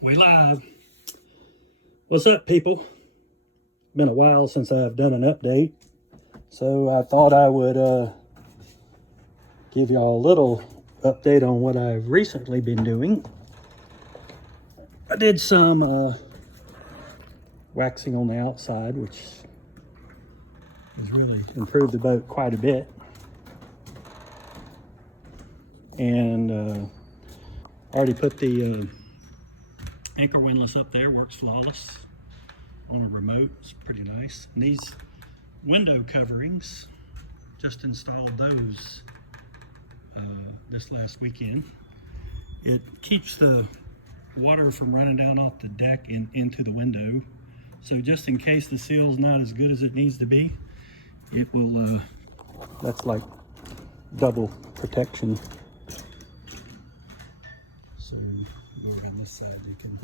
We live. What's up, people? Been a while since I've done an update, so I thought I would give y'all a little update on what I've recently been doing. I did some waxing on the outside, which has really improved the boat quite a bit. And already put the anchor windlass up there, works flawless on a remote. It's pretty nice. And these window coverings, just installed those this last weekend. It keeps the water from running down off the deck and into the window. So just in case the seal's not as good as it needs to be, it will, that's like double protection. So over on this side you can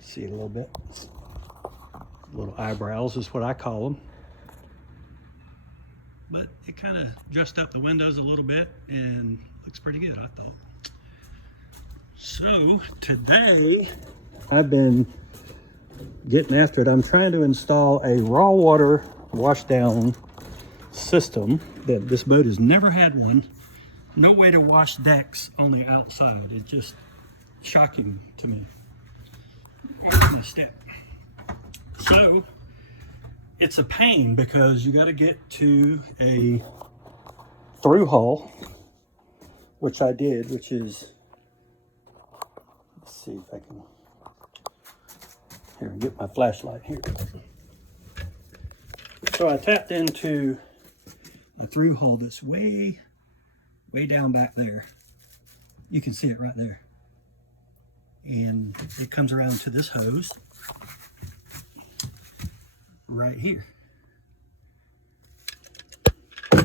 see it a little bit. Little eyebrows is what I call them. But it kind of dressed up the windows a little bit and looks pretty good, I thought. So today I've been getting after it. I'm trying to install a raw water washdown system. That this boat has never had one. No way to wash decks on the outside. It's just shocking to me. My step. So it's a pain because you got to get to a through hull, which I did, which is, let's see if I can, here, get my flashlight here. So I tapped into a through hull that's way down back there. You can see it right there. And it comes around to this hose right here. So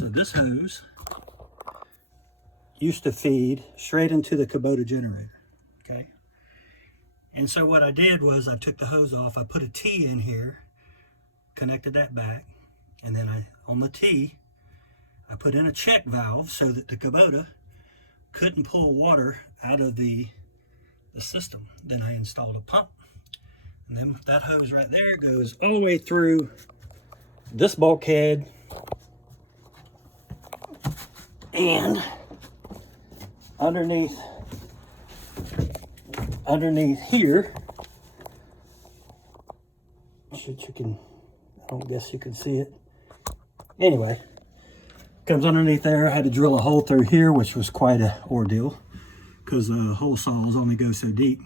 this hose used to feed straight into the Kubota generator, okay? And so what I did was I took the hose off, I put a T in here, connected that back, and then on the T, I put in a check valve so that the Kubota couldn't pull water out of the system. Then I installed a pump, and then that hose right there goes all the way through this bulkhead and underneath here. Shit, you can, I don't guess you can see it. Anyway, comes underneath there. I had to drill a hole through here, which was quite an ordeal because the hole saws only go so deep.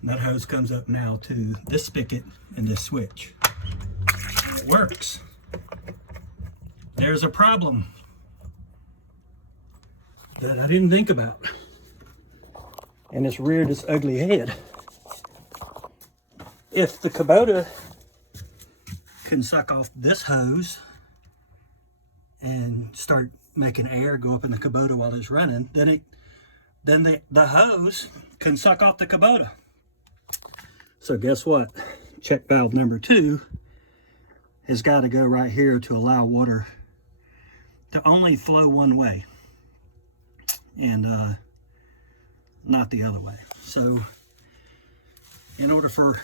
And that hose comes up now to this spigot and this switch. It works. There's a problem that I didn't think about. And it's reared its ugly head. If the Kubota can suck off this hose and start making air go up in the Kubota while it's running, then the hose can suck off the Kubota. So guess what? Check valve number 2 has got to go right here to allow water to only flow one way and not the other way. So in order for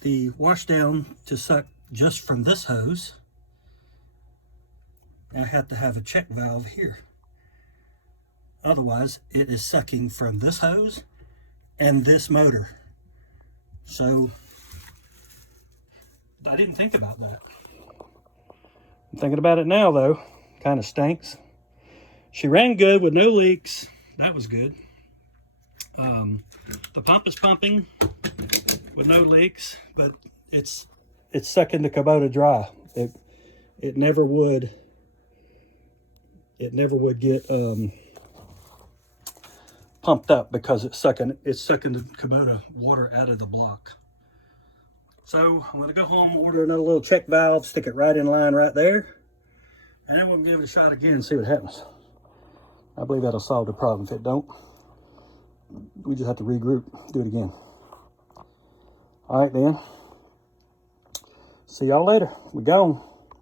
the washdown to suck just from this hose, I have to have a check valve here. Otherwise, it is sucking from this hose and this motor. So I didn't think about that. I'm thinking about it now, though. Kind of stinks. She ran good with no leaks. That was good. The pump is pumping with no leaks, but it's sucking the Kubota dry. It never would. It never would get pumped up because it's sucking the Kubota water out of the block. So I'm gonna go home, order another little check valve, stick it right in line right there, and then we'll give it a shot again and see what happens. I believe that'll solve the problem. If it don't, we just have to regroup, do it again. All right, then. See y'all later. We gone.